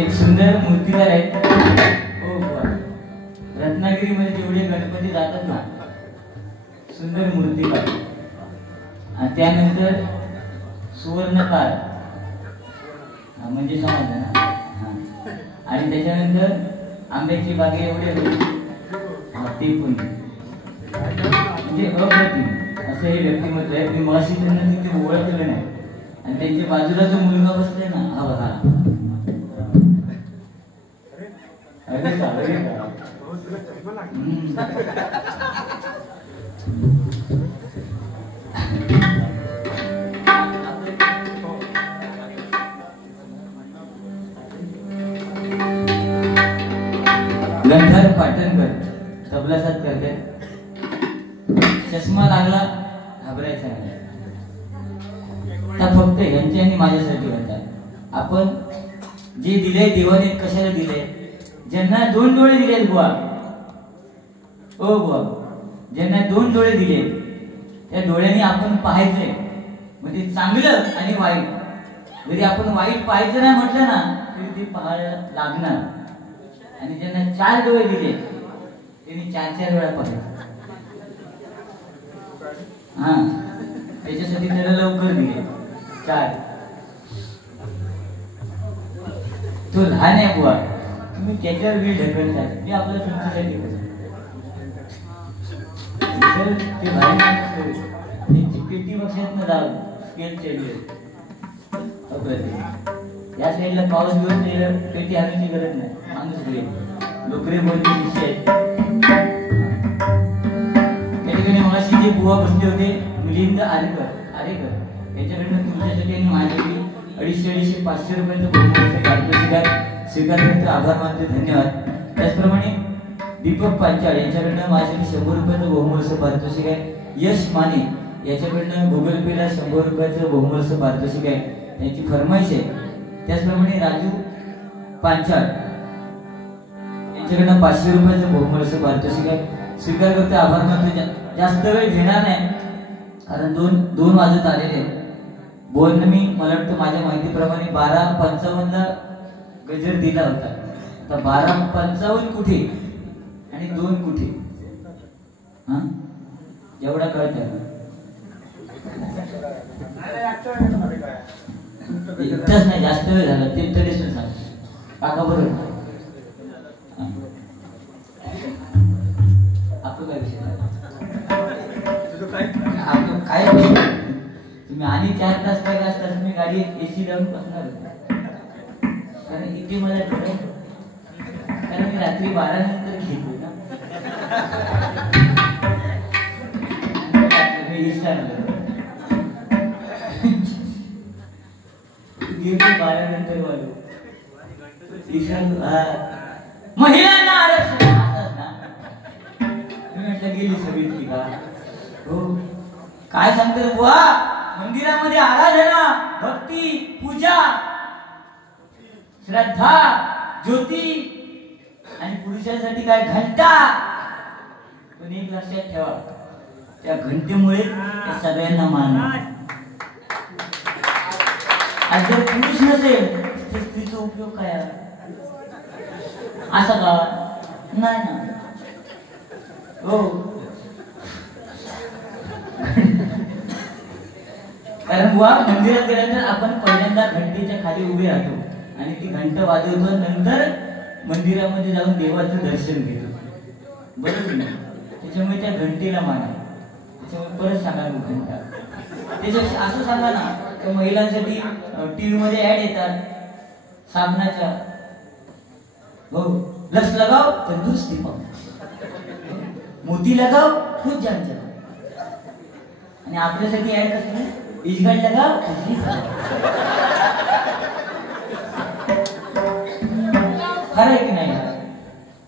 एक सुंदर मूर्तिकार आहेत. हो रत्नागिरीमध्ये जेवढे गणपती जातात ना सुंदर मूर्तिकार. आणि त्यानंतर सुवर्णकार म्हणजे समजलं ना. आणि त्याच्यानंतर आंब्याची बागे एवढे ते पण म्हणजे अप्रतिम असं हे व्यक्तिमत्व आहे. मी मगाशी त्यांना तिथे ओळखलं नाही. आणि त्यांच्या बाजूला जो मुलगा बसलाय ना हा बघा. अरे का अरे का गंधर पाटणकर तबला साथ करते. चष्मा लागला घाबरायचा नाही. फक्त यांच्या आणि माझ्यासाठी होता. आपण जे दिले देवाने कशाला दिले. ज्यांना 2 डोळे दिले बुवा ओ बुवा ज्यांना 2 डोळे दिले त्या डोळ्यांनी आपण पाहायचंय. म्हणजे चांगलं आणि वाईट. जरी आपण वाईट पाहायचं नाही म्हटलं ना तरी ते पाहायला लागणार. आणि ज्यांना 4 डोळे दिले त्यांनी 4 वेळा पाहायचं. हा त्याच्यासाठी त्याला लवकर दिले 4. तो लहान आहे बुवा तुम्ही त्याच्यावर वेळ ढकलता. मी आपलं तुमच्यासाठी ते भाई पेटी बक्षात न जाव स्केल चढले. या साईडला पाऊस घेऊन पेटी आणायची गरज नाही. माणूस डोकरे बोलते शिष्य आहेत. त्या ठिकाणी मगाशी जे बुवा बसले होते मिलिंद आरेकर याच्याकडनं तुमच्यासाठी आणि माझ्यासाठी 250 500 रुपयाचं स्वीकार करतो. आभार मानतो. धन्यवाद. त्याचप्रमाणे दीपक पांचाळ यांच्याकडनं माझ्यासाठी 100 रुपयाचं बहुमूल्य पारितोषिक आहे. यश माने याच्याकडनं गुगल पेला 100 रुपयाचं बहुमूल्य पारितोषिक आहे. त्यांची फरमाईश आहे. त्याचप्रमाणे राजू पांचाळ यांच्याकडनं 500 रुपयाचं बहुमूल्य पारितोषिक आहे. स्वीकार करतो. आभार मानतो. जास्त वेळ घेणार नाही कारण 2 वाजत आलेले आहेत. बोलणं मी मला वाटतं माझ्या माहितीप्रमाणे 12:55 ला गजर दिला होता. आता 12:55 कुठे आणि 2 कुठे हा एवढा कळतंय. इतकंच नाही जास्त वेळ झाला ते तरी सांग काका बरोबर. आपलं काय विषय आपलं काय तुम्ही आणि 4 तास काय असतात. तुम्ही गाडी AC लावून बसणार कारण इथे मला कारण मी रात्री 12 नंतर घेतो ना. गेलो 12 नंतर वालो महिलांना आरक्षण असतात ना. मी म्हटलं गेली सगळी का हो काय सांगते बुवा. मंदिरामध्ये आराधना भक्ती पूजा श्रद्धा ज्योती आणि पुरुषांसाठी काय घंटा. पण एक लक्षात ठेवा त्या घंटेमुळे सगळ्यांना मान. आणि जर पुरुष नसेल तर स्त्रीचा उपयोग काय असा का नाही ना हो. कारण बुवा मंदिरात गेल्यानंतर आपण पहिल्यांदा घंटेच्या खाली उभे राहतो आणि ती घंटा वाजवतो. नंतर मंदिरामध्ये जाऊन देवाचं दर्शन घेतो बरोबर ना. त्याच्यामुळे त्या घंटेला माना. त्याच्यामुळे परत सांगा घंटा. त्याच्यापेक्षा असं सांगा ना त्या महिलांसाठी TV मध्ये ऍड येतात साबणाच्या हो लक्ष लगाव तंदुरुस्ती पाहू मोती लगाव खुद जान चला. आणि आपल्यासाठी ऍड कसं इजगड लगाव खरं आहे की नाही.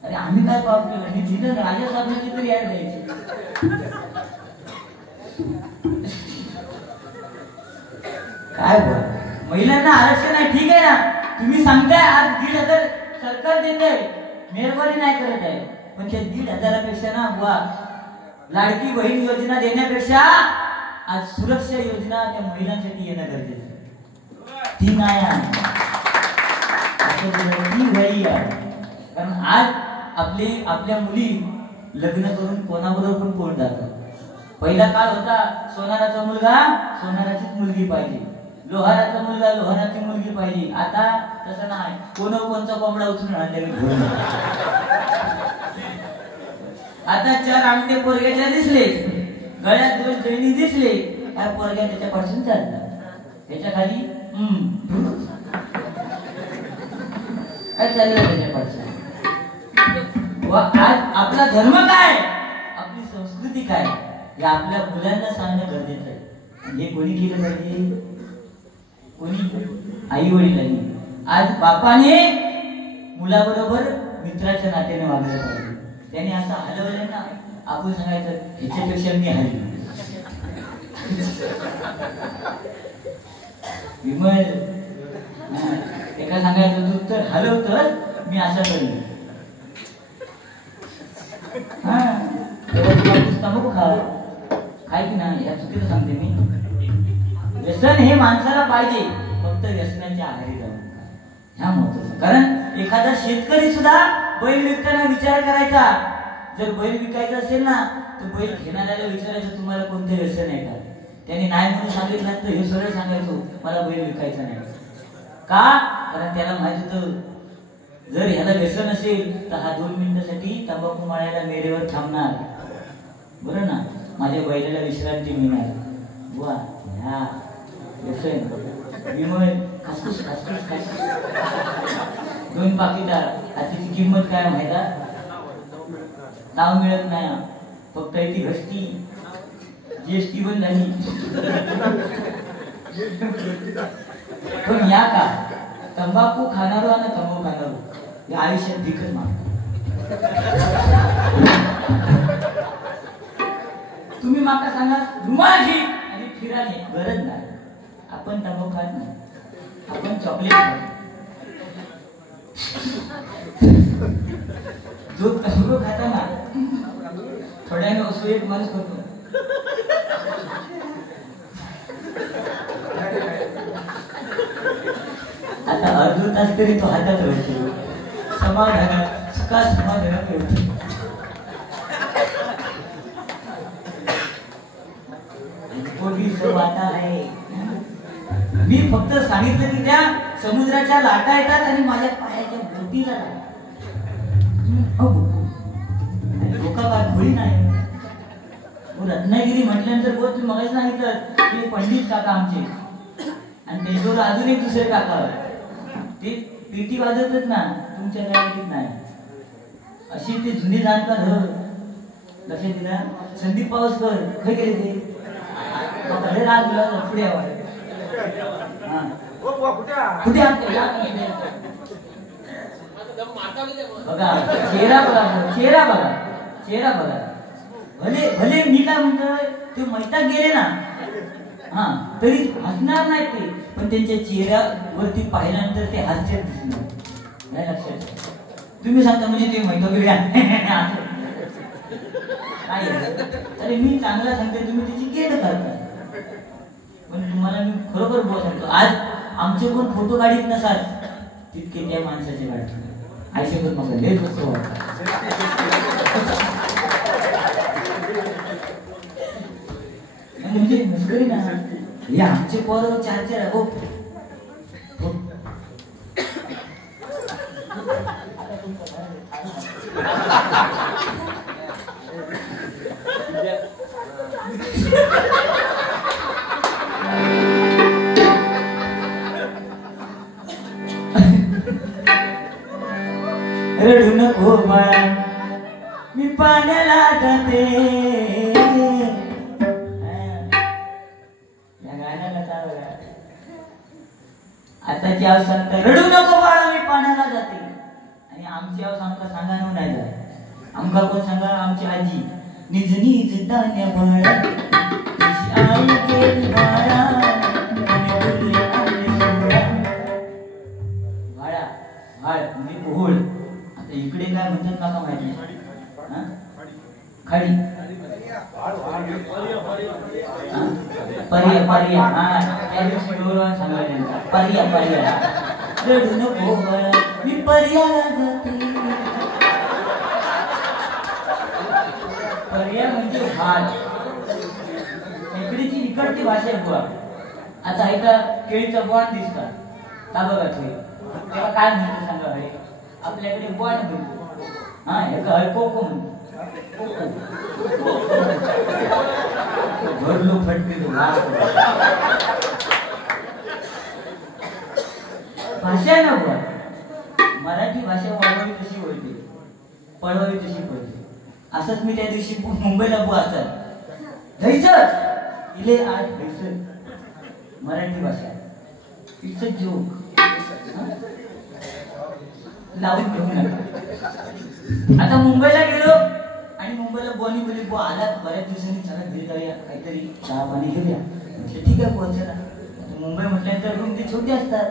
अरे आम्ही काय पाप केलं. मी दिलं राजा साहेबांची तरी ऍड द्यायची. काय बोल महिलांना आरक्षण आहे ठीक आहे ना. तुम्ही सांगताय आज 1,500 सरकार देत आहे मेहरबानी नाही करत आहे. पण त्या 1,500पेक्षा ना बुवा लाडकी बहीण योजना देण्यापेक्षा आज सुरक्षा योजना त्या महिलांसाठी येणं गरजेचं आहे. ती नाही ती वही आहे. कारण आज आपल्या मुली लग्न करून कोणाबरोबर पण कोण जातात. पहिला काळ होता सोनाराचा मुलगा सोनाराचीच मुलगी पाहिजे, लोहाराचा मुलगा लोहाराची मुलगी पाहिजे. आता तसं नाही, कोणचा कोंबडा उचलून आणले घेऊन. आता 4 आमटे पोरग्याच्या दिसले, गळ्यात 2 चैनी दिसले, काय पोरग्या त्याच्यापासून चालतात. त्याच्या खाली काय चाललं त्याच्यापासून. आज आपला धर्म काय, आपली संस्कृती काय, हे आपल्या मुलांना सांगणं गरजेचं आहे. हे कोणी केलं पाहिजे, कोणी आई वडिलांनी. आज बापाने मुलाबरोबर मित्राच्या नात्याने वागलं पाहिजे. त्याने असं हलवलं ना, आपण सांगायचं ह्याच्यापेक्षा मी हल्ली विमल. एका सांगायचं तू तर हलवतच मी असं करलो. हा तंबाखू खाय की नाही या चुकीचं सांगते मी. व्यसन हे माणसाला पाहिजे, फक्त व्यसनाच्या आहारी जाऊ नका, ह्या महत्वाचं. कारण एखादा शेतकरी सुद्धा बैल विकताना विचार करायचा. जर बैल विकायचा असेल ना तर बैल घेणाऱ्याला विचारायचं तुम्हाला कोणते व्यसन आहे का. त्याने नाही म्हणून सांगितलं तर हे सरळ सांगायचो मला बैल विकायचा नाही. का? कारण त्याला माहित होतं जर ह्याला व्यसन असेल तर हा 2 मिनिटासाठी तंबाखू माळायला मेरेवर थांबणार. बरं ना, माझ्या बैलाला विश्रांती मिळणार. बुवा ह्या व्यसन विमल खसखस खसखस खसखस 2 पाकिटा. त्याची किंमत काय माहिती, नाव मिळत नाही, फक्त ती घसती. जीएसटी बंद झाली. पण या का तंबाखू खाणारो आणि तंबाखू खाणारो या आयुष्यात भीकच मागतो. तुम्ही माका सांगा रुमाली आणि फिराने गरज नाही. आपण तंबाखू खात नाही, आपण चॉकलेट खातो. जो तंबाखू खाताना थोड्याने असो एक माणूस करतो. आता अर्धा तास तरी तो हातात ठेवतो. समाधान सुखा समाधान ठेवतो. वाटा आहे. मी फक्त सांगितलं की त्या समुद्राच्या लाटा येतात आणि माझ्या पायाच्या बोटीला धोका काय होई नाही. रत्नागिरी म्हटल्यानंतर बोल तुम्ही मगाच सांगितलं की पंडित काका आमचे आणि त्याच्यावर अजून एक दुसरे काका ते पेटी वाजवतात ना, तुमच्या गावात नाही. अशी ते जुनी जाणकार लक्षात दिला. संदीप पावसकर काय केले ते राग तुला पुढे बघा चेहरा बघा, चेहरा बघा, चेहरा बघा. भले भले मी काय म्हणतोय ते मैदान गेले ना हा तरी हसणार नाही ते, पण त्यांच्या चेहऱ्यावरती पाहिल्यानंतर ते हास्य दिसणार नाही. लक्षात तुम्ही सांगता म्हणजे ते मैदान गेले काय. अरे मी चांगला सांगते, तुम्ही त्याची गेट करता. पण तुम्हाला मी खरोखर बोल सांगतो, आज आमचे कोण फोटो काढीत नसाल तितके त्या माणसाचे काढतो. आयुष्यभर मग लय दुःख वाटतं. म्हणजे मस्करी ना, या आमचे पोर 4 हो रडू नको बाळा मी पाण्याला जाते. या गाण्याला काय बघा आताची आव सांगता रडू नको बाळा मी पाण्याला जाते, आणि आमची आव सांगता सांगा नाही जात. आमका कोण सांगा, आमची आजी निज निज दाण्या बाळा आई गेली बाळा बाळा बाळ म्हणजे पोहोळ. आता इकडे काय म्हणतात मला माहिती नाही. खाडी पर्या पर्या हा त्या दिवशी गौरवाने सांगायचं पर्या पर्या रडू नको बाळा मी पर्याला जाते. पर्या म्हणजे भात. इकडेची इकडची भाषा आहे बुवा. आता ऐका केळीचं बॉन्ड दिसतात का बघा ते तेव्हा काय म्हणतो सांगा हे आपल्याकडे बॉन्ड म्हणतो. हा ह्याचा कोको म्हणतो. भरलो फटके भाषा आहे ना बुवा. मराठी भाषा वळवावी तशी वळते पळवावी तशी पळते. असंच मी त्या दिवशी मुंबईला बुवा असतात धैसर इले आज धैसर मराठी भाषा इट्स अ जोक. लावून घेऊ नका. आता मुंबईला गेलो आणि मुंबईला बोनी बोली बुवा आला बऱ्याच दिवसांनी चला घरी जाऊया काहीतरी चहा पाणी घेऊया म्हटलं ठीक आहे पोहोचला. मुंबई म्हटल्यानंतर रूम ते छोटे असतात.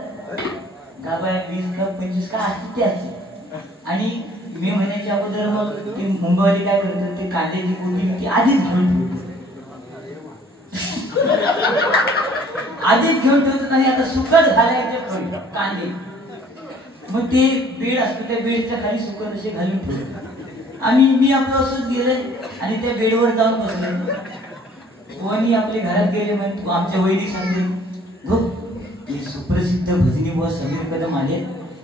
गाबा 20 कप 25 का असते ते असते. आणि मे महिन्याच्या अगोदर मग ते मुंबईवाले काय करतात ते कांद्याची पोती ती आधीच घेऊन ठेवतो. आधीच घेऊन ठेवतात आणि आता सुकत घालायचे कांदे. मग ते बेड असतो त्या बेडच्या खाली सुकत असे घालून ठेवतो. मी आपलं असंच गेलोय आणि त्या बेडवर जाऊन बसलो. कोणी आपल्या घरात गेले म्हणजे आमच्या वैदिक सांगते गो ते सुप्रसिद्ध भजनी बुवा समीर कदम आले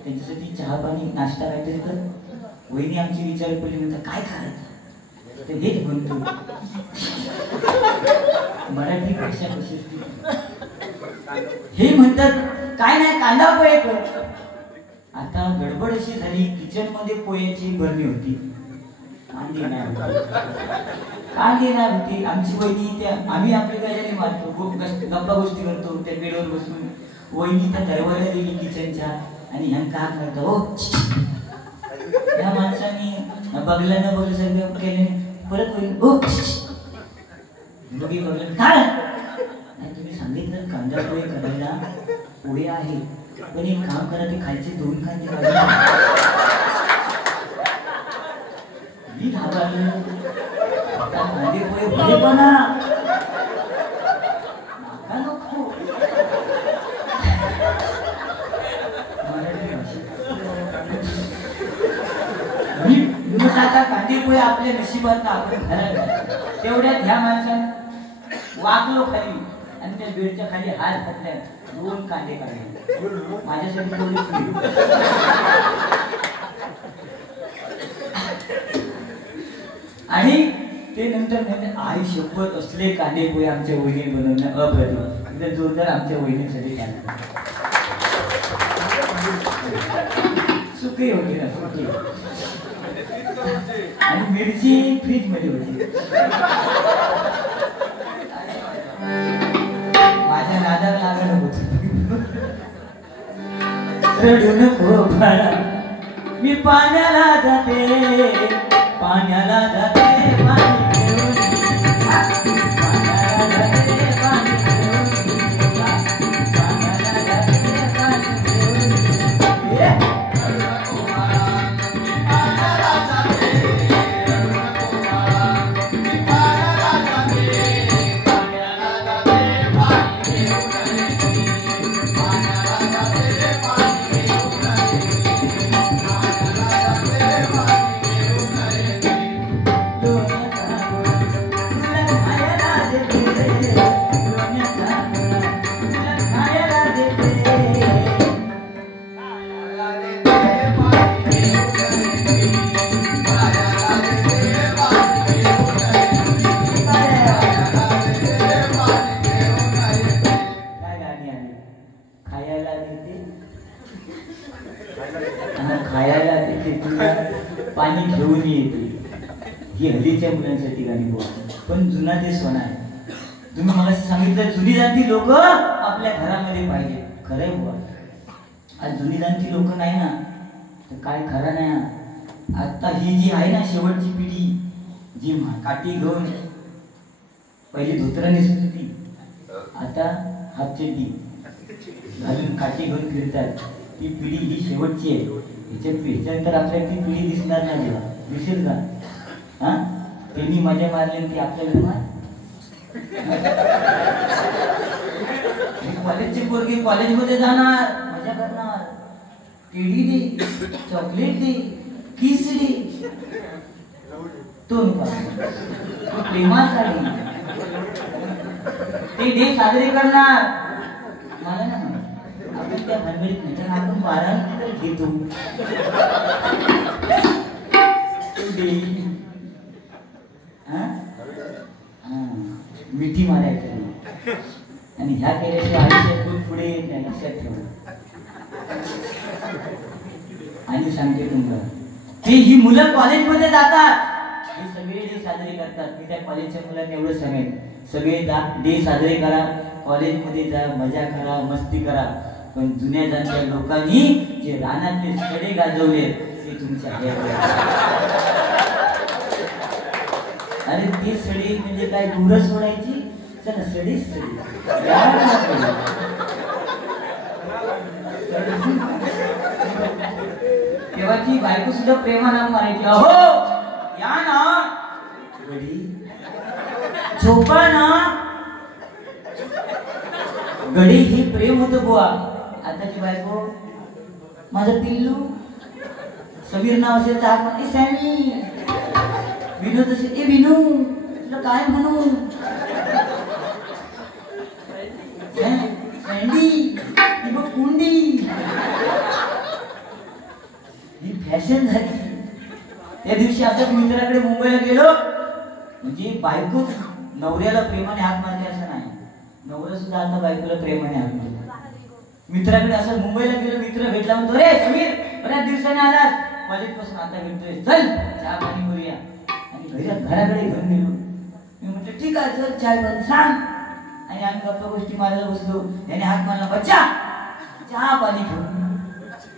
त्यांच्यासाठी चहा पाणी नाश्ता काहीतरी कर. वहिनी आमची विचार पडली म्हणतात काय करायचं तर हेच म्हणतो. मराठी भाषा कशी हे म्हणतात काय नाही कांदा पोहे कर. आता गडबड अशी झाली किचन मध्ये पोह्याची भरणी होती. कांदे नाही होती. आमची वहिनी त्या आम्ही आपली गजाली मारतो गप्पा गोष्टी करतो त्या बेडवर बसून. वहिनी त्या दरवाजा दिली किचनच्या आणि ह्या का करतो हो या माणसाने बघला न बघल्यासारखं केले परत वहिनी हो बघी बघलं काय नाही तुम्ही सांगितलं कांदा पोहे करायला पोहे आहे पण एक काम करा ते खालचे 2 कांदे काढा. मी घाबरलो कांदे पोहे भले बना नाका नको. मी आता कांदे पोहे आपल्या नशिबात आपण घराला तेवढ्यात ह्या माणसाने वाकलो खाली आणि त्या बेडच्या खाली हात घातल्या 2 कांदे काढले माझ्यासाठी तेवढे. आणि ते नंतर म्हणजे आई शपथ असले कांदे पोहे आमच्या वहिनी बनवणं अप्रतिम. इथे जोरदार आमच्या वहिनीसाठी केलं. सुके होते ना सुके आणि मिरची फ्रीज मध्ये होती. माझ्या नादाला लागलं होत. रडू नको बाळा मी पाण्याला जाते पाण्याला जाते पाणी घेऊन पाण्याला जाते पाणी घेऊन पाण्याला जाते पाणी घेऊन. पाणी घेऊन येते ही हल्लीच्या मुलांसाठी गाणी बोल. पण जुना ते सोना आहे. तुम्ही मला सांगितलं जुनी जाणती लोक आपल्या घरामध्ये पाहिजे. खरंय बुवा आज जुनी जाणती लोक नाही ना तर काय खरं नाही. आता ही जी आहे ना शेवटची पिढी जी काठी घेऊन पहिली धोतर नेसत होती आता हातचड्डी घालून काठी घेऊन फिरतात. ती पिढी ही शेवटची आहे. ह्याच्यानंतर आपल्याला ती पिढी दिसणार नाही. दिसेल का? हा त्यांनी मजा मारली ती आपल्याला मार. कॉलेजची पोरगी कॉलेजमध्ये जाणार मजा करणार केळी दे, चॉकलेट दे, किस दे, तो प्रेमाचा ते डे साजरे करणार. मला ना आपण त्या भानगडीत नाही, कारण आपण 12 घेतो मिठी मारायचं आणि ह्या केल्याशिवाय आयुष्यात पुढे येत नाही, लक्षात ठेवा. आणि सांगते तुम्हाला ते ही मुलं कॉलेजमध्ये जातात, हे सगळे डे साजरे करतात. मी त्या कॉलेजच्या मुलांना एवढं सांगेन, सगळे डे साजरे करा, कॉलेजमध्ये जा, मजा करा, मस्ती करा. पण जुन्या जाणत्या लोकांनी जे रानातले सडे गाजवले ते तुमच्या अरे ते सडी म्हणजे काय दूर सोडायची, चला सडीच सडी. तेव्हा ती बायको सुद्धा प्रेमानं मारायची, अहो या ना गडी, झोपा ना गडी. हे प्रेम होतं बुवा. आताची बायको माझं पिल्लू, समीर नाव असेल तर आपण सॅमी, विनोद असेल ए विनू, तुला काय म्हणू, सँडी किंवा कुंडी. ही फॅशन झाली. त्या दिवशी असंच मित्राकडे मुंबईला गेलो, म्हणजे बायको नवऱ्याला प्रेमाने हाक मारते असं नाही, नवरा सुद्धा आता बायकोला प्रेमाने हाक मारतो. मित्राकडे असं मुंबईला गेलो, मित्र भेटला, म्हणतो रे समीर बऱ्याच दिवसाने आलास, कॉलेज पासून आता भेटतोय, चल चहा पाणी करूया. आणि घराकडे घेऊन गेलो. मी म्हटलं ठीक आहे चल चाय पाणी सांग. आणि आम्ही गप्पा गोष्टी मारायला बसलो. याने हाक मारला, बच्चा चहा पाणी घेऊन.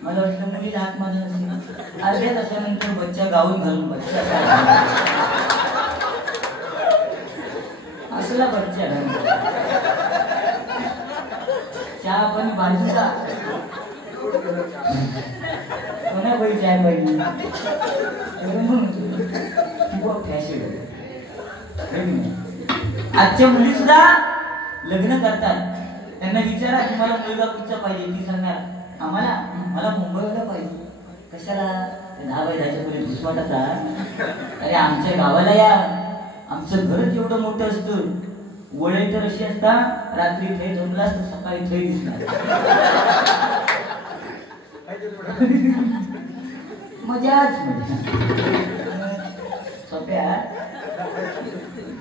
मला वाटलं मुलीला हाक मारला नसेल. अर्ध्या तासानंतर बच्चा गाऊन घालून बच्चा असला बच्चा चहा पाणी बाजूचा कोणा बाई चाय पाहिजे फॅशन. आजच्या मुली सुद्धा लग्न करतात, त्यांना विचारा तुम्हाला मुलगा कुठचा पाहिजे, ती सांगणार आम्हाला मला मुंबईला पाहिजे. कशाला 10 बाय 10च्या पुढे घुसवाटाचा. अरे आमच्या गावाला या, आमचं घरच एवढं मोठं असतं, वळे तर अशी असता रात्री थै झोपला असतं, सकाळी थै दिसणार. मजाच सोप्या.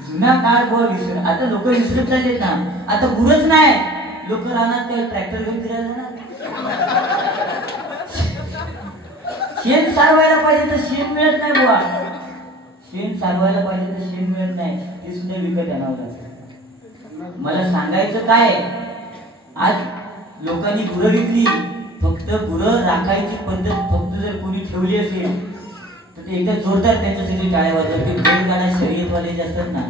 जुना काळ गोळ विसर, आता लोक विसरत चाललेत ना. आता गुरच नाही, लोक राहणार काय ट्रॅक्टर घेऊन फिरायला जाणार. शेण सारवायला पाहिजे तर शेण मिळत नाही बुवा, शेण सारवायला पाहिजे तर शेण मिळत नाही, ते सुद्धा विकत आणावं लागतं. मला सांगायचं काय, आज लोकांनी गुरं विकली. फक्त गुरं राखायची पद्धत फक्त जर कोणी ठेवली असेल तर ते एकदा जोरदार त्यांच्यासाठी टाळ्या वाजवतात. ते बैलगाडा शर्यतवाले जे असतात ना,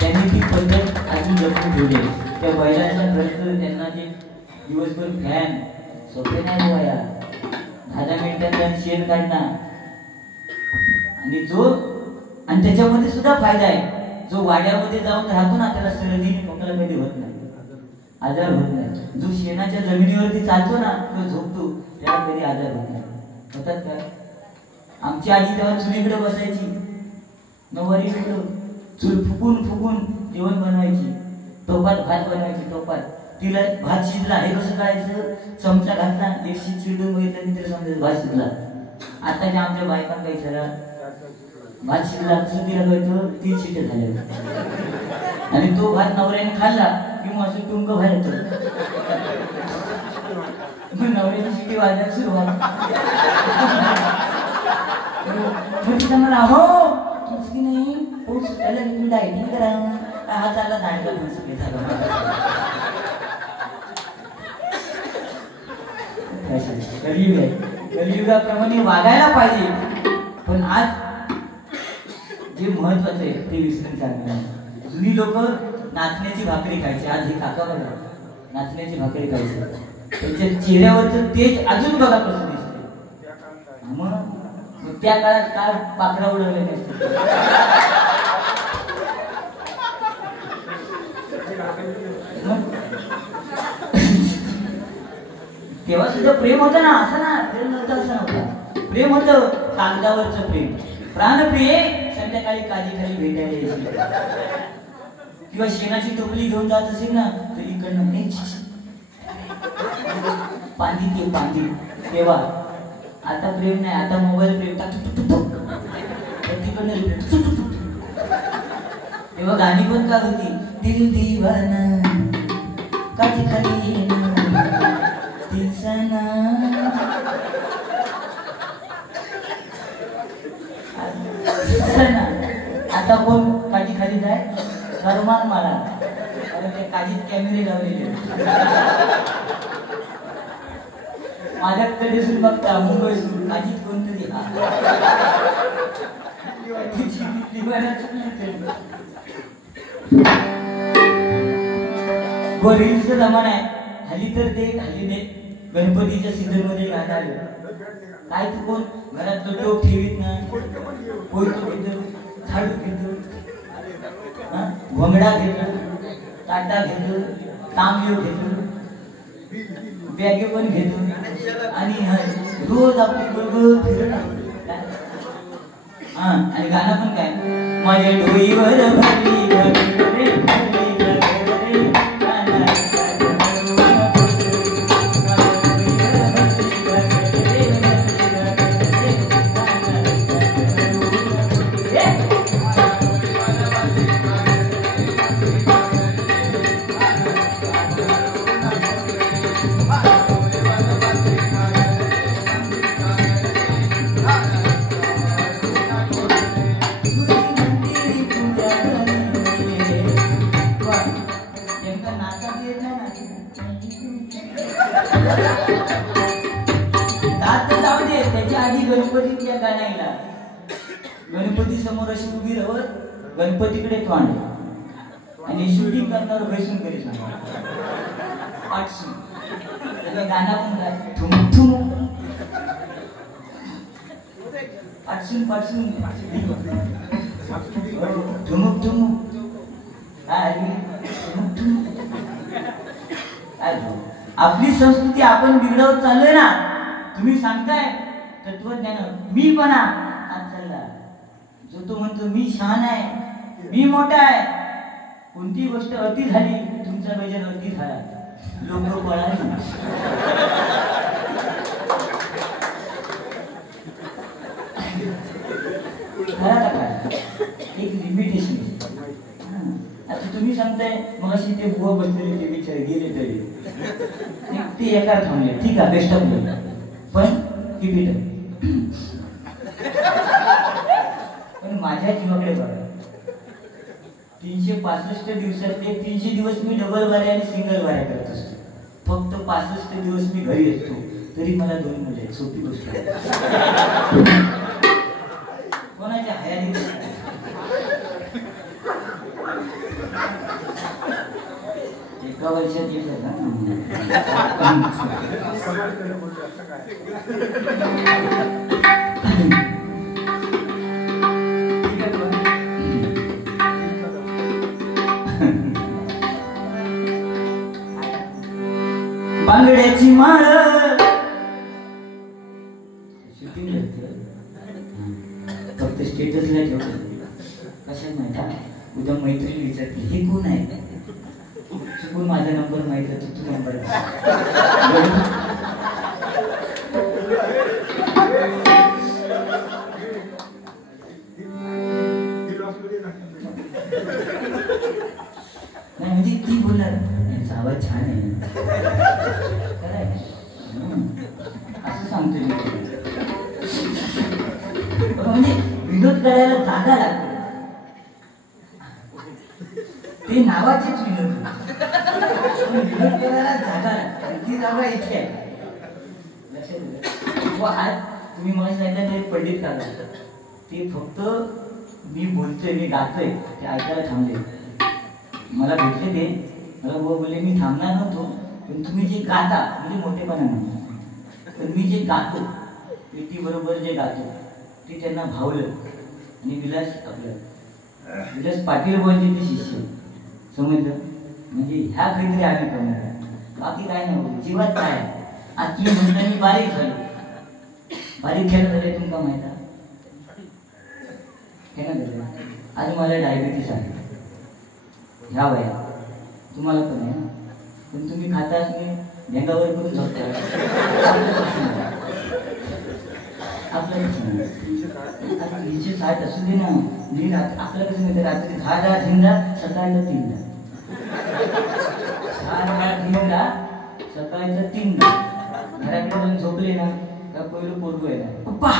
त्यांनी ती पद्धत अजून जपून ठेवली. त्या बैलांच्या घरचं त्यांना जे दिवसभर फॅन सोपे नाही बुवा यार, 10 मिनिटात शेण काढणार. आणि त्याच्यामध्ये सुद्धा फायदा आहे. जो वाड्यामध्ये जाऊन राहतो ना, त्याला सर्दीने खोकला कधी होत नाही, आजार होत नाही. जो शेणाच्या जमिनीवरती चालतो ना, तो झोपतो, त्याला कधी आजार होत नाही. होतात का? आमची आजी तेव्हा चुलीकडे बसायची, 9 वारी चूल फुकून फुकून जेवण बनवायची, टोपात भात बनवायची. टोपात तिला भात शिजला हे कसं करायचं, चमचा घातला, एकशी चिरडून बघितलं तर समजायचं भात शिजला. आताच्या आमच्या बायकांना काही झाला, भात शिजला कसं तिला कळतं, 3 शिट्या झाल्या. आणि तो भात नवऱ्याने खाल्ला की मग असं टुंक बाहेर येतो. नवऱ्याची शिटी वाजायला सुरुवात. मला हो की नाही पोट सुटायला तुम्ही डायटिंग करा, हा चालला दांडगा म्हणून कलियुग आहे. कलियुगाप्रमाणे वागायला पाहिजे. पण आज जे महत्वाचं आहे ते विसरून चालणार. जुनी लोक नाचण्याची भाकरी खायची, आज हे काका बघा नाचण्याची भाकरी खायची, त्यांच्या चेहऱ्यावरचं तेज अजून बघा कसं दिसते. मग त्या काळात काय पाखरा उडवले नसते. तेव्हा सुद्धा प्रेम होतं ना, असं ना प्रेम नव्हतं असं नव्हतं. प्रेम होतं कागदावरचं प्रेम. प्राणप्रिय संध्याकाळी काजी खाली भेटायला यायची किंवा शेणाची टोपली घेऊन जात असेल ना तर इकडनं पांदी ते पांदी. तेव्हा आता प्रेम नाही, आता मोबाईल प्रेम तेव्हा गाणी पण का होती, दिल दिवाना काजी खाली दिलसाना. आता कोण काजी खाली जाय सरमान मला, कारण त्या काजीत कॅमेरे लावलेले. माझ्याकडे सुद्धा बघता मुंबई काजीत कोणतरी रील्सचा जमाना आहे हल्ली. तर ते हल्ली ते गणपतीच्या सीझन मध्ये गाणं आलं काय, तू कोण घरातलं टोप ठेवीत ना, कोयतो घेतो, झाडू घेतो, घोंगडा घेतो, ताटा घेतो, तांबेव घेतो, बॅगे पण घेतो आणि रोज आपली बरोबर फिरत आणि गाणं पण काय, माझ्या डोईवर भरली भरली गणपतीच्या गाण्याला. गणपती समोर अशी उभी राहत गणपतीकडे तोंड आणि शूटिंग करणार बैसून करी सांगा पाठसून. गाणं पण काय ठुम ठुम पाठसून पाठसून ठुमुक ठुमुक आपली संस्कृती आपण बिघडवत चाललोय ना. तुम्ही सांगताय तत्वज्ञान मीपणा आज चालला. जो तो म्हणतो मी शहाण आहे, मी मोठा आहे. कोणती गोष्ट अति झाली, तुमचा वजन अति झाला, लोक पळाली. एक लिमिटेशन. आता तुम्ही सांगताय मग अशी ते बुवा बसलेले ते बिचारे गेले तरी ते एका थांबले, ठीक आहे बेस्ट ऑफ लक, पण पण माझ्या जीवाकडे बघा. 365 दिवसातले 300 दिवस मी डबल वाऱ्या आणि सिंगल वाऱ्या करत असतो. फक्त 65 दिवस मी घरी असतो तरी मला 2 मुले आहेत. सोपी गोष्ट आहे. कोणाच्या हयाती एका वर्षात येत ना. बांगड्याची माळ शूटिंग फक्त स्टेटसला ठेवलं. कशात माहिती, उद्या मैत्रिणी विचारते हे कोण आहे, चुकून माझा नंबर माहिती आहे तू नंबर नाही. म्हणजे ती बोलणार यांचा आवाज छान आहे असं सांगतो मी. म्हणजे विनोद करायला जागा लागते. ते नावाचेच विनोद. विनोद करायला जागा लागते, ती जागा इथे आहे. लक्षात आज तुम्ही मला सांगितलं पंडित का ते फक्त मी बोलतोय, मी गातोय ते ऐकायला थांबले. मला भेटले ते, मला बोलले मी थांबणार नव्हतो, पण तुम्ही जे गाता म्हणजे मोठेपणा नाही, पण मी जे गातो पेटी बरोबर जे गातो ते त्यांना भावलं. आणि विलास पाटील बोलते ते शिष्य समजलं. म्हणजे ह्या काहीतरी आम्ही करणार, बाकी काय नाही. जीवात काय आज तुम्ही म्हणता मी बारीक झालो. बारीक केलं झाले तुमका माहित आहे आज मला डायबिटीस आहे ह्या वयात. तुम्हाला पण आहे पण तुम्ही खाताच नाही भेंगावर करून झोपता. आपल्याला 360 असू दे ना. मी आपल्याला कसं माहिती रात्री 10 झिंगा सकाळचं 3 झिंगा सकाळचं 3 घराकडे जाऊन झोपले ना का पहिलं पोरगू आहे ना पप्पा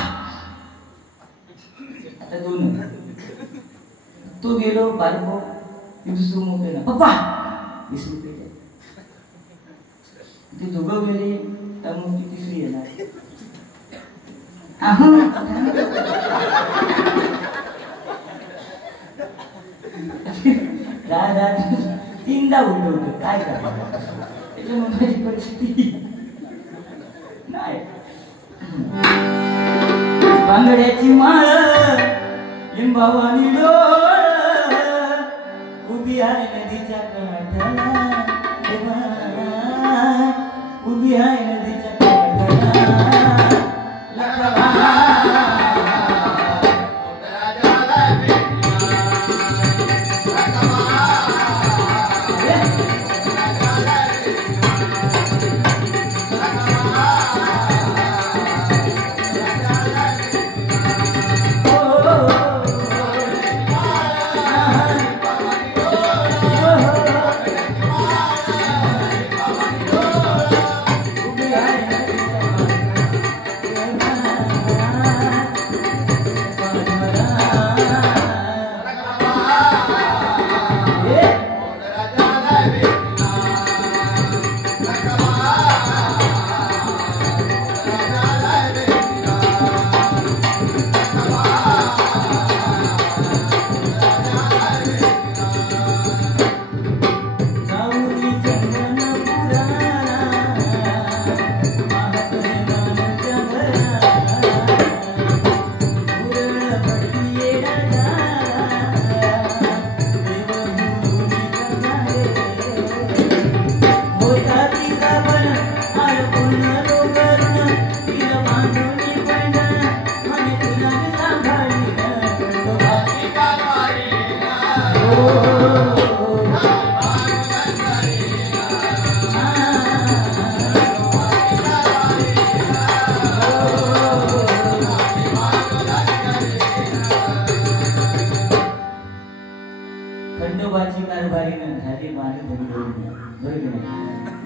आता 2 तो गेलो बारको दुसरं मोठे ना पप्पा 20 रुपये ते दोघं गेले तर मग ती तिसरी येणार. दादा 3दा उठवलं काय करणार त्याच्यामुळे माझी परिस्थिती नाही. बांगड्याची माळ लिंबावानी डोळ उभी आहे नदीच्या काठाला उभी आहे नदीच्या काठाला.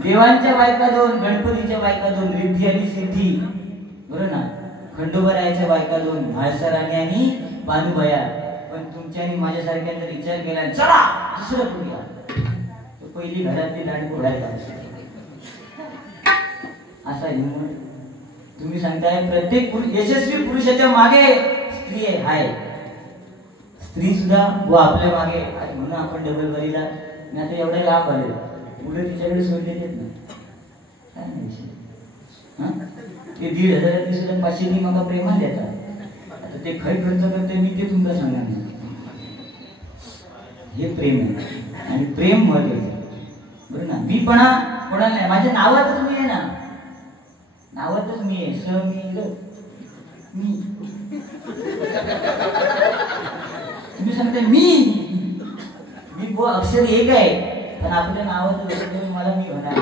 देवांच्या बायका 2 गणपतीच्या बायका 2 रिद्धी आणि सिद्धी बरोबर ना. खंडोबारायाच्या बायका 2 म्हाळसराणी आणि बानुबाया. पण तुमच्या आणि माझ्यासारख्यांचा विचार केला चला दुसरं करूया तो पहिली घरातली लाडू घोडायचा असा हिंमत. तुम्ही सांगताय प्रत्येक यशस्वी पुरुषाच्या मागे स्त्री आहे. स्त्री सुद्धा व आपल्या मागे म्हणून आपण डबल बरीला मी आता एवढा लाभ आले पुढे तिच्याकडे सोडले देत ना काय नाही. ते 1,500 सुद्धा 500 मला प्रेमा देतात. आता ते खय खर्च करते मी ते तुमका सांगणार नाही. हे प्रेम आहे आणि प्रेम महत्वाचं बरं ना. मी पण कोणाला नाही माझ्या नावातच मी आहे ना. नावातच मी आहे मी तुम्ही सांगते मी अक्षर एक आहे पण आपल्या नावात मला मी होणार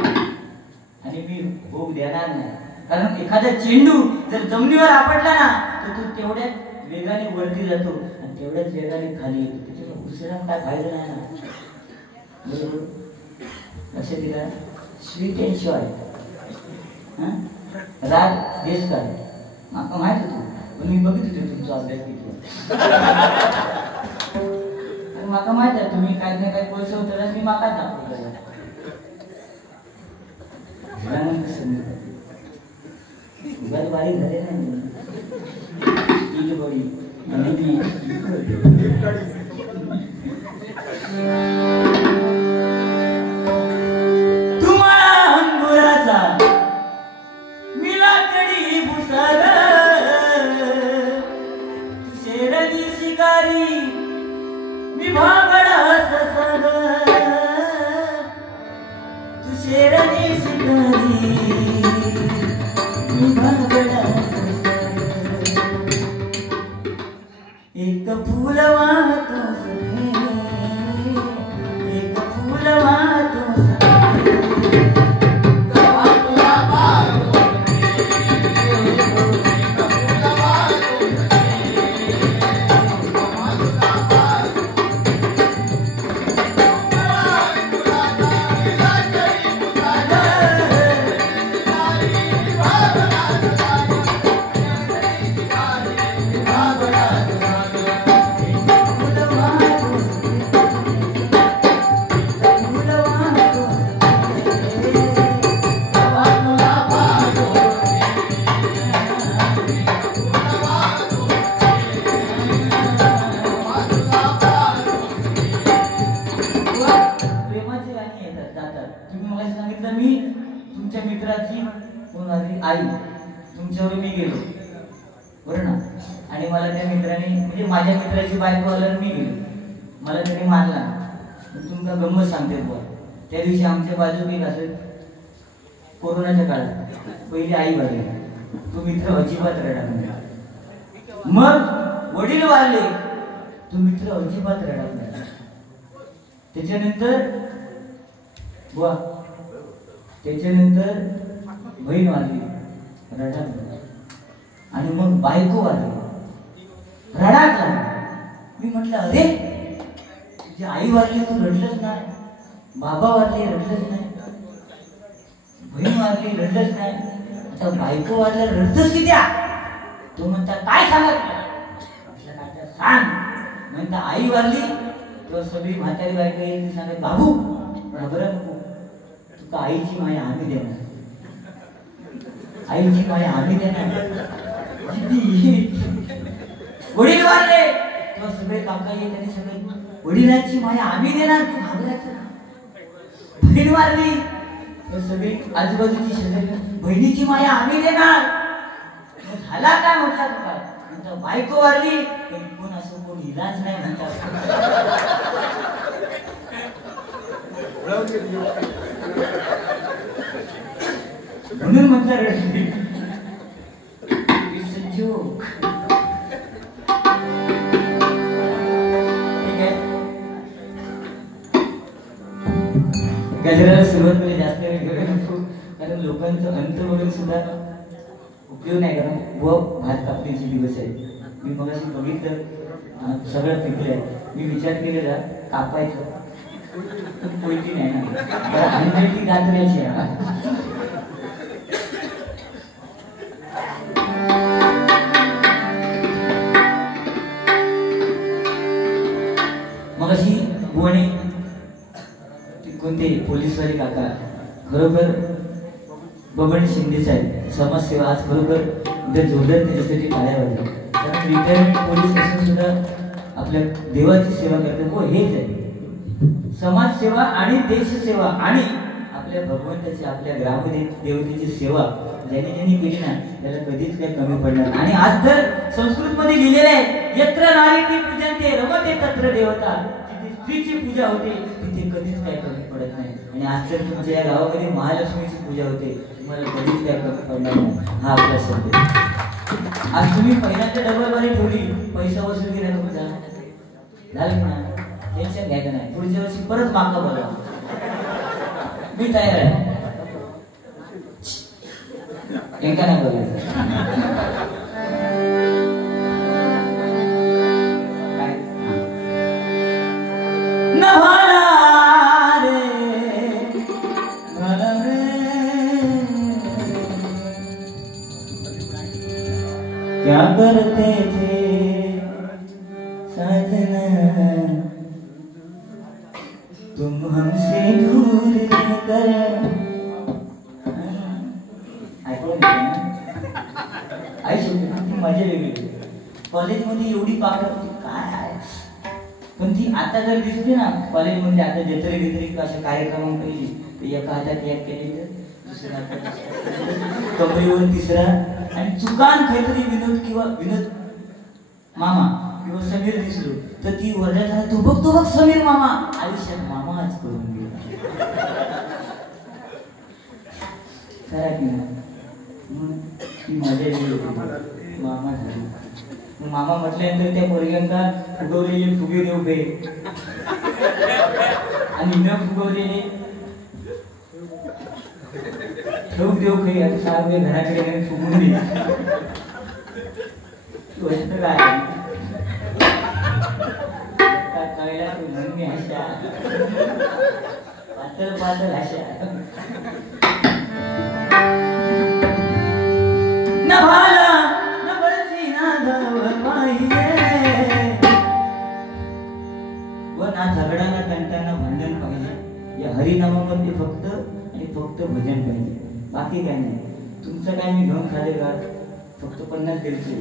आणि मी भोग देणार नाही. कारण एखादा चेंडू जर जमिनीवर आपटला ना तर तो तेवढ्याच वेगाने वरती जातो आणि तेवढ्याच वेगाने खाली येतो. त्याच्यामुळे उसरण काय फायदा नाही ना. बरोबर लक्षात दिला. स्वीट अँड शॉय राज देशकार मला माहित होतं पण मी बघित होते तुमचा अभ्यास किती. माका माहित आहे तुम्ही काय नाही काय पैसे होतं मी माका दाखवलं. बारीक झाले नाही तुम्हाला अंगुराचा मिला कडी भुसार शेरणी शिकारी विभागडा ससग तू शेरणी शिकारी प्रेमाची गाणी येतात जातात. तुम्ही मला सांगितलं मी तुमच्या मित्राची कोणाची आई, तुमच्यावर मी गेलो बरं ना, आणि मला त्या मित्राने म्हणजे माझ्या मित्राची बायको आल्यावर मी गेलो, मला त्याने मारला. तुमचा गंमत सांगते बुवा, त्या दिवशी आमच्या बाजूने असं कोरोनाच्या काळात पहिली आई वारली, तो मित्र अजिबात रडा नाही. मग वडील वारले, तो मित्र अजिबात रडा नाही. त्याच्यानंतर बुवा, त्याच्यानंतर बहीण वारली, रडा नाही. आणि मग बायको वारली, रडा नाही. मी म्हटलं अरे तुझी आई वारली तू रडलंच नाही, बाबा वारले रडलंच नाही, बहीण वारली रडलंच नाही, आता बायको वारल्या रडतच किती? तो म्हणता काय सांगत म्हटलं सांग. म्हणता आई वारली तेव्हा सगळी म्हातारी बायको येईल सांगत बाबू बरं नको, तुका आईची माया आम्ही देणार, आईची माया आम्ही देणार. वडील वारले तेव्हा सगळे काका येत आणि सगळे वडिलांची माया आम्ही देणार, तू घाबरायचं. बहीण वारली सगळी आजूबाजूची शेजारी बहिणीची माया आम्ही देणार. झाला काय म्हटला तुका? म्हणता बायको वारली पण कोण असं कोण इलाज नाही म्हणतात. म्हणून म्हटलं रडली. It's a joke. ठीक आहे, गजराला सुरुवात मध्ये जास्त वेळ घेऊ नको, कारण लोकांचं अंत म्हणून सुद्धा उपयोग नाही. कारण व भात कापणीचे दिवस आहे. मी मगाशी बघितलं सगळं पिकलंय, मी विचार केलेला कापायचं पण कोयती नाही ना, आणि गाजरायची आहे. मगाशी बुवाने कोणते पोलीसवाले काका खरोखर बबन शिंदे साहेब समाजसेवा आज खरोखर उद्या जोरदार त्याच्यासाठी टाळ्या वाजल्या. कारण रिटायरमेंट पोलीस असून सुद्धा आपल्या देवाची सेवा करतात. हो हेच आहे समाजसेवा आणि देशसेवा आणि आपल्या भगवंताची आपल्या ग्रामदेवतेची सेवा ज्यांनी ज्यांनी केली ना त्याला कधीच काही कमी पडणार. आणि आज तर संस्कृत मध्ये लिहिलेलं आहे यत्र नारीती पूजन्ते रमते तत्र देवता, जिथे स्त्रीची पूजा होते तिथे कधीच काही कमी पडत नाही. आणि आज तर तुमच्या या गावामध्ये महालक्ष्मीची पूजा होते, तुम्हाला कधीच काही कमी पडणार नाही. हा आपला संदेश. आज तुम्ही पहिल्यांदा डबल वाली ठेवली, पैसा वसूल केला तुमचा झालं म्हणा, टेन्शन घ्यायचं नाही. पुढच्या वर्षी परत मागं बोला, मी तयार आहे. एका नाही बोलायचं. क्या करते थे साजना तुम हमसे दूर कर. आई ती मजा वेगळी. कॉलेजमध्ये एवढी पाकड काय आहे, पण ती आता जर दिसली ना कॉलेजमध्ये, आता जत्रे गित्रे अशा कार्यक्रमांपैकी तर एका हातात एक केली तर दुसऱ्या हातात कमरेवर तिसरा, आणि चुकान काहीतरी विनोद मामा किंवा समीर दिसलो तर ती वरड्याचा तो बघ समीर मामा, आयुष्यात मामाच करून गेला. खरा की ती मजा येईल मामा झाली. मामा म्हटल्यानंतर त्या पोरग्यांना फुगवलेले फुगे देऊ बे आणि न फुगवलेले ठेवून देऊ काही, आता सारखे घराकडे फुगून दे. गोष्ट काय कळला तू म्हणून अशा पातळ पातळ अशा न भाला न बळची ना धाव पाहिजे व ना झगडा ना तंटाना भांडण पाहिजे. या हरिनामामध्ये फक्त आणि फक्त भजन पाहिजे, बाकी काय नाही. तुमचं काय मी घेऊन खाले का फक्त 50 द्यायचे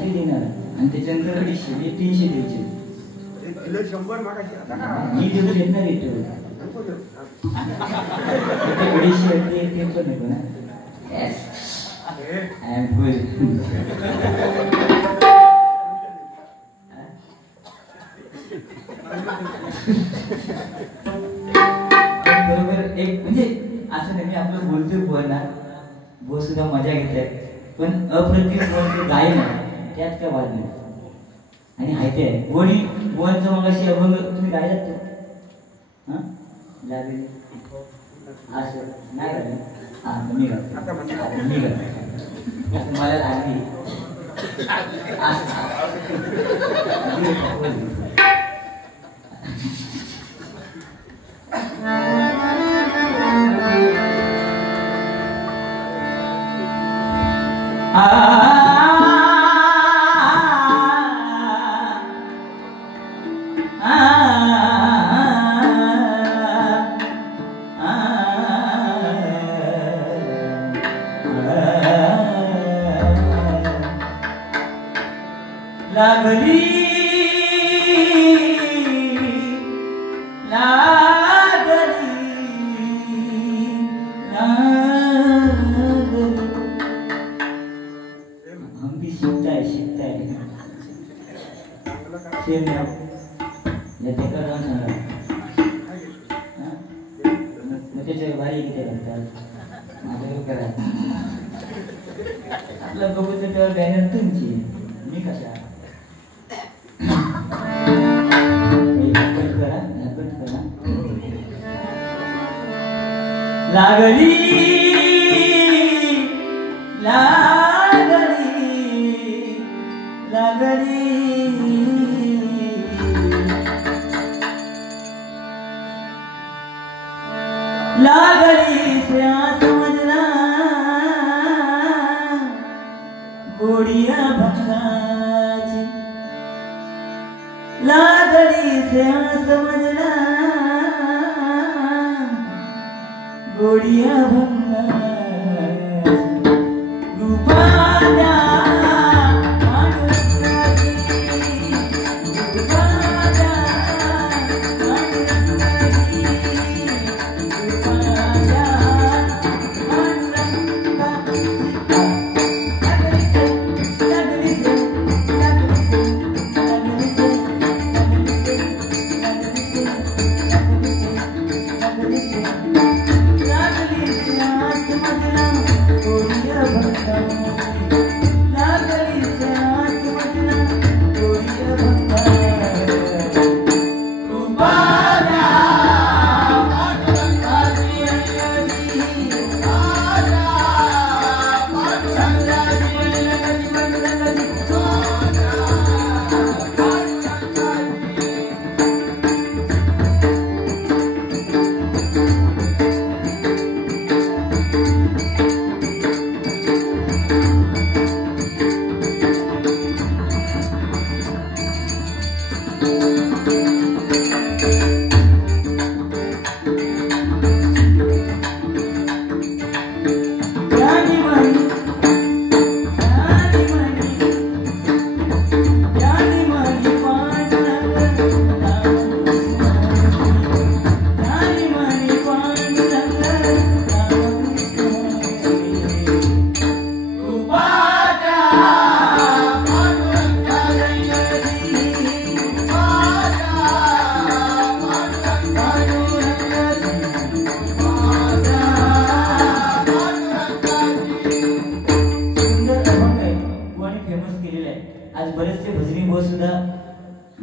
ते देणार आणि त्याच्यानंतर 250 300 द्यायचे मी दिवस येत नाही रेट 250 ते पण नको ना I am good. बरोबर एक म्हणजे असं नाही मी आपलं बोलतोय बोलणार बोल सुद्धा मजा घेत आहे पण अप्रतिम बोलते गायन त्यात काय वाद नाही आणि माहिती आहे कोणी बोलचं मग अशी अभंग तुम्ही गायलात तो हां लागेल असं नाही गायला हां मी गातो मी गातो मला लागली लागली लागली हम भी शिकताय सेम या त्याला जाऊन सांगा मग त्याच्या भारी किती घालतात माझं करा आपलं बघूचं तेव्हा बॅनर तुमची मी कशा लागली लागली लागली लागली से समझना गोड़िया भंगाची लागली से समझना गोड़िया भंगा रूपादा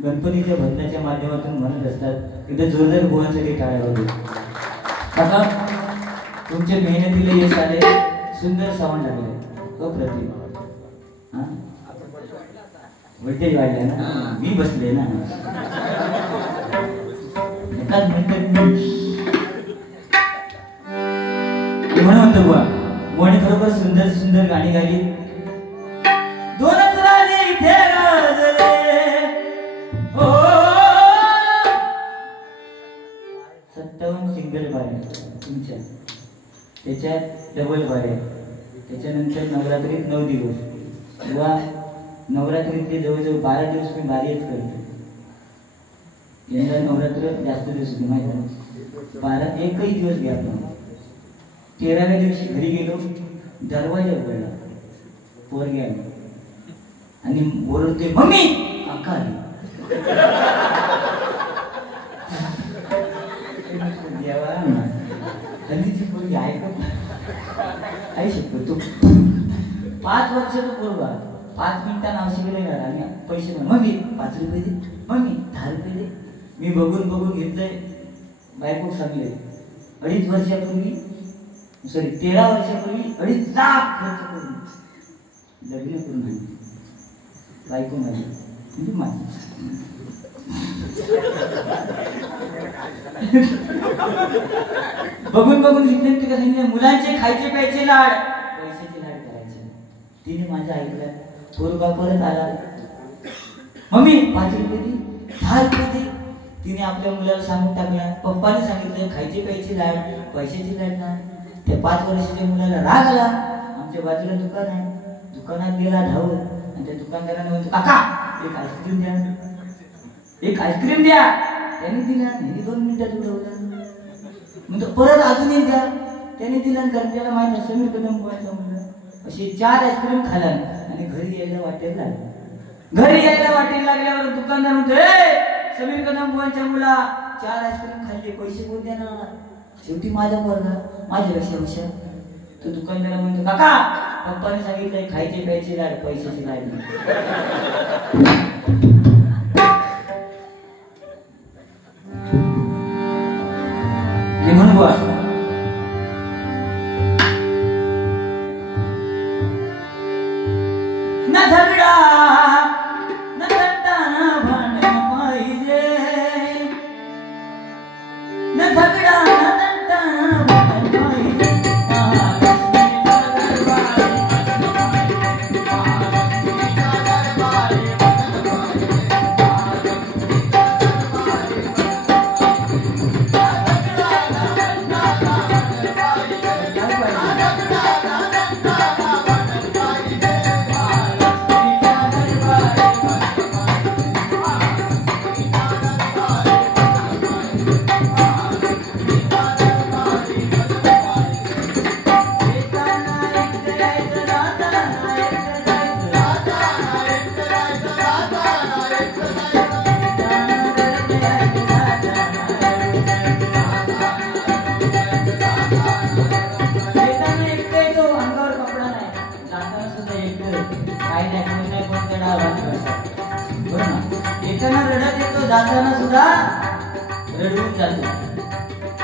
गणपतीच्या भजनाच्या माध्यमातून म्हणत असतात इथे जोरदार बुवांसाठी टाळ्या होते आता तुमच्या मेहनतीला यश आले सुंदर साऊंड लागले अप्रतिम हां वैद्य वाढले ना मी बसले ना एकाच मिनिटात म्हणतो बुवा मोने खरोखर सुंदर सुंदर गाणी गायली दोनच राजे इथे गाजले ओ 57 सिंगल बारे तुमच्या त्याच्यात डबल बारे त्याच्यानंतर नवरात्रीत 9 दिवस किंवा नवरात्रीतले जवळजवळ 12 दिवस मी बारीच करतो. यंदा नवरात्र जास्त दिवस होती माहिती आहे. 12 एकही दिवस घ्या. 13व्या दिवशी घरी गेलो, दरवाजा उघडला, पोरगी आली आणि बोलते मम्मी काका आली. हल्लीची पोरगी ऐकत आई शकतो तू 5 वर्षाचा पोरगा 5 मिनिटांना आवश्यक येणार आणि पैसे मम्मी 5 रुपये दे, मम्मी 10 रुपये दे. मी बघून घेतलंय. बायको सांगले 2.5 वर्षापूर्वी 13 वर्षापूर्वी 2.5 लाख खर्च करून लग्न करून आणली बायको माझी, म्हणजे माझी. बघून घेतले. ते कसं मुलांचे खायचे प्यायचे लाड, पैशाचे लाड करायचे. तिने माझं ऐकलं. पोरगा परत आला, मम्मी 5 रुपये दे, 10 रुपये दे. तिने आपल्या मुलाला सांगून टाकला. पप्पाने सांगितलं खायचे प्यायचे लाड, पैशाचे लाड नाही. त्या 5 वर्षाच्या मुलाला राग आला. आमच्या बाजूला दुकान आहे, दुकानात गेला धावत आणि त्या दुकानदाराने म्हणतो काका एक आईस्क्रीम द्या, एक आईस्क्रीम द्या. त्याने दिला, नाही 2 मिनिटात उडवला. म्हणतो परत अजून एक द्या. त्याने दिला. त्याला माहित आहे समीर कदम पोहायचा मुलगा. असे 4 आईस्क्रीम खाला आणि घरी यायला वाटेल लागल्यावर दुकानदार म्हणतो समीर कदम पोहायच्या मुला 4 आईस्क्रीम खाल्ले, पैसे कोण देणार? शेवटी माझा पोरगा माझ्यापेक्षा हुशार. तो दुकानदार म्हणतो काका पप्पाने सांगितलंय खायचे प्यायचे लाड, पैशाचे लाड नाही. म्हणून बुवा न झगडा न तट्टाना भांडण पाहिजे, न झगडा न तट्टाना भांडण पाहिजे. जाताना सुद्धा रडून जातो.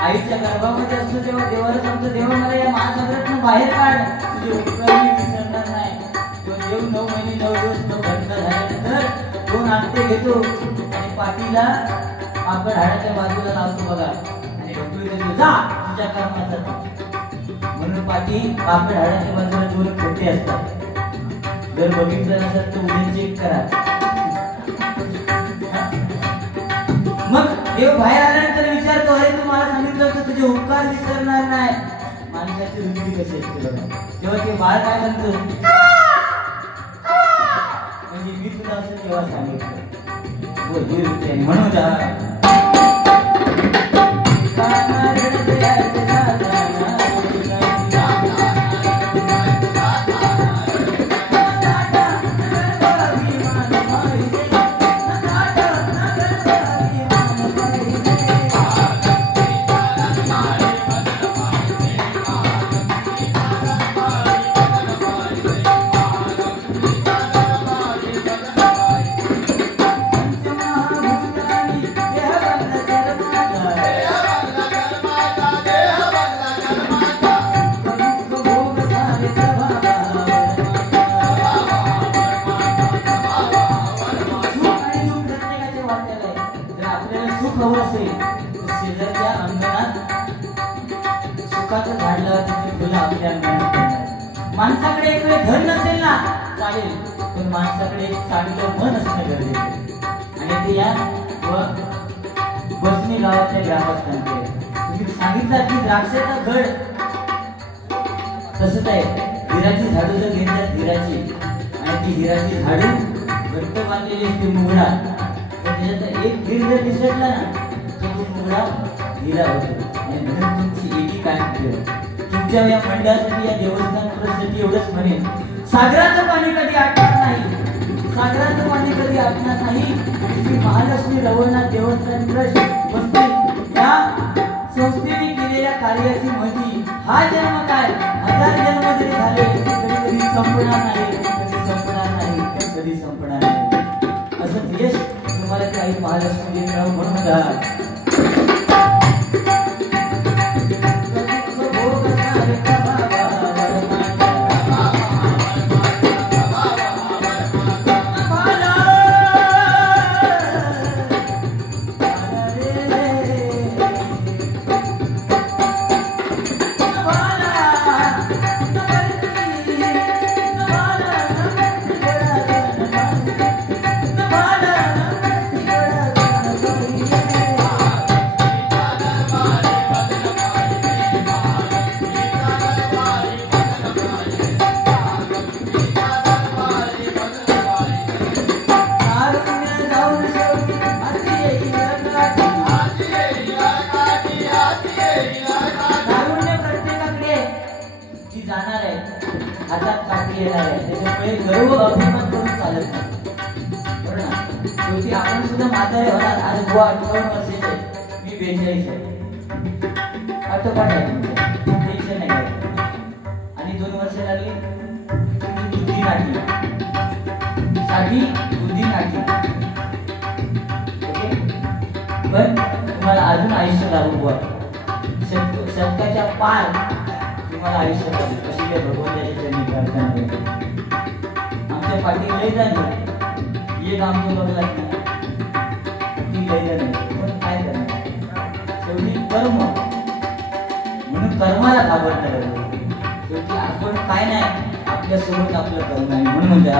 आईच्या गर्भामध्ये असतो तेव्हा देवाला सांगतो देवा मला या महासागरातून बाहेर काढ, तुझे उपकार मी विसरणार नाही. तो देव 9 महिने 9 दिवस न घटना झाल्यानंतर 2 आपटे घेतो आणि पाठीला पापड हाडाच्या बाजूला लावतो बघा आणि ढकलून देतो जा तुझ्या कर्माचा. म्हणून पाठी पापड हाडाच्या बाजूला 2 खोटे असतात. जर बघितलं नसेल तर उद्या चेक करा. मग देव बाहेर आल्यानंतर विचारतो अरे तू मला सांगितलं होतं तुझे उपकार विसरणार नाही. माणसाची वृत्ती कशी असते बघा. तेव्हा ते बाळ काय सांगतो म्हणजे मी तुला असं तेव्हा सांगितलं ही वृत्ती आहे. म्हणून माणसाकडे एक वेळ धन नसेल ना चालेल, पण माणसाकडे एक चांगलं मन असणं गरजेचं आहे. आणि ते या बसनी गावातल्या ग्रामस्थांचे तुम्ही सांगितलं की द्राक्षाचा घड तसंच आहे. हिराची झाडू जर घेतल्यात हिराची आणि ती हिराची झाडू घट्ट बांधलेली असते मुगडा, त्याच्यात एक हीर जर निसटला ना तो मुगडा हिरा होतो. आणि म्हणून तुमची एकी काय तुमच्या या मंडळासाठी या देवस्थान ट्रस्टसाठी एवढंच म्हणेन, सागराचं पाणी कधी आटणार नाही, सागराचं पाणी कधी आटणार नाही. श्री महालक्ष्मी रवळनाथ देवस्थान ट्रस्ट बस्ती या संस्थेने केलेल्या कार्याची महती हा जन्म काय 1000 जन्म जरी झाले तरी कधी संपणार नाही, कधी संपणार नाही, कधी संपणार नाही. असं यश तुम्हाला काही महालक्ष्मी मिळावं म्हणून का पण तुम्हाला अजून आयुष्य लागू बुवा, शतकाच्या पार तुम्हाला आयुष्य लागू. कशी काय भगवंताच्या चरणी प्रार्थना करतो. आमच्या पाठी लय झाली एक आमचं बघला ती लय झाली, पण काय करणार शेवटी कर्म, म्हणून कर्माला घाबरता शेवटी आपण काय नाही आपल्या सोबत आपलं कर्म आहे म्हणून म्हणजे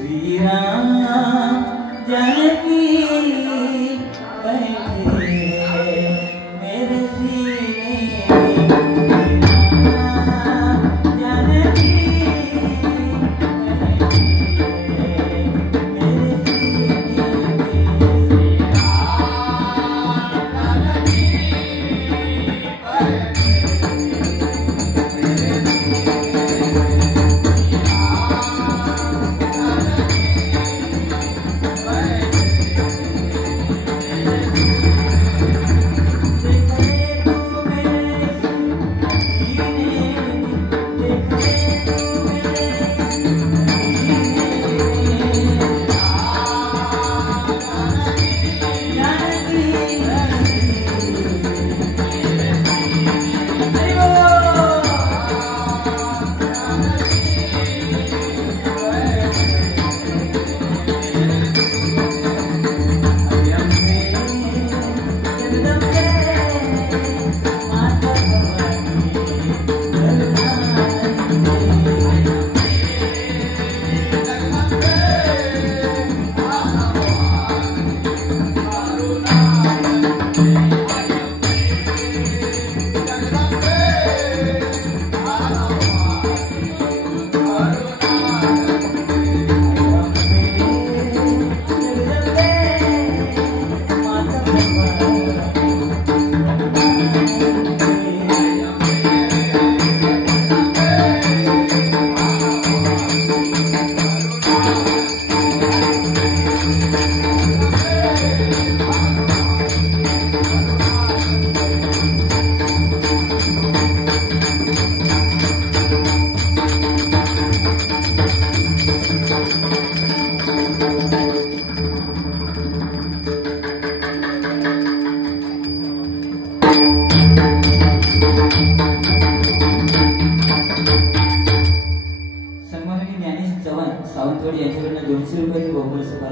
श्रीराम जानकी बैठे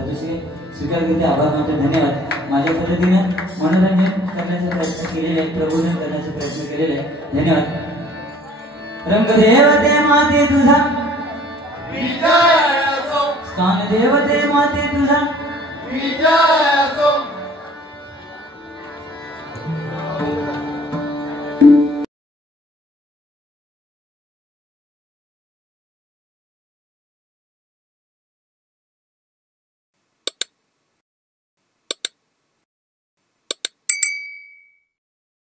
तसे स्वीकार करते, आभार मानतो, धन्यवाद. माझ्या पद्धतीनं मनोरंजन करण्याचा प्रयत्न केलेला आहे, प्रबोधन करण्याचा प्रयत्न केलेला आहे. धन्यवाद. रंगदेवते माते तुझा विजय असो, स्थान देवते माते तुझा विजय असो.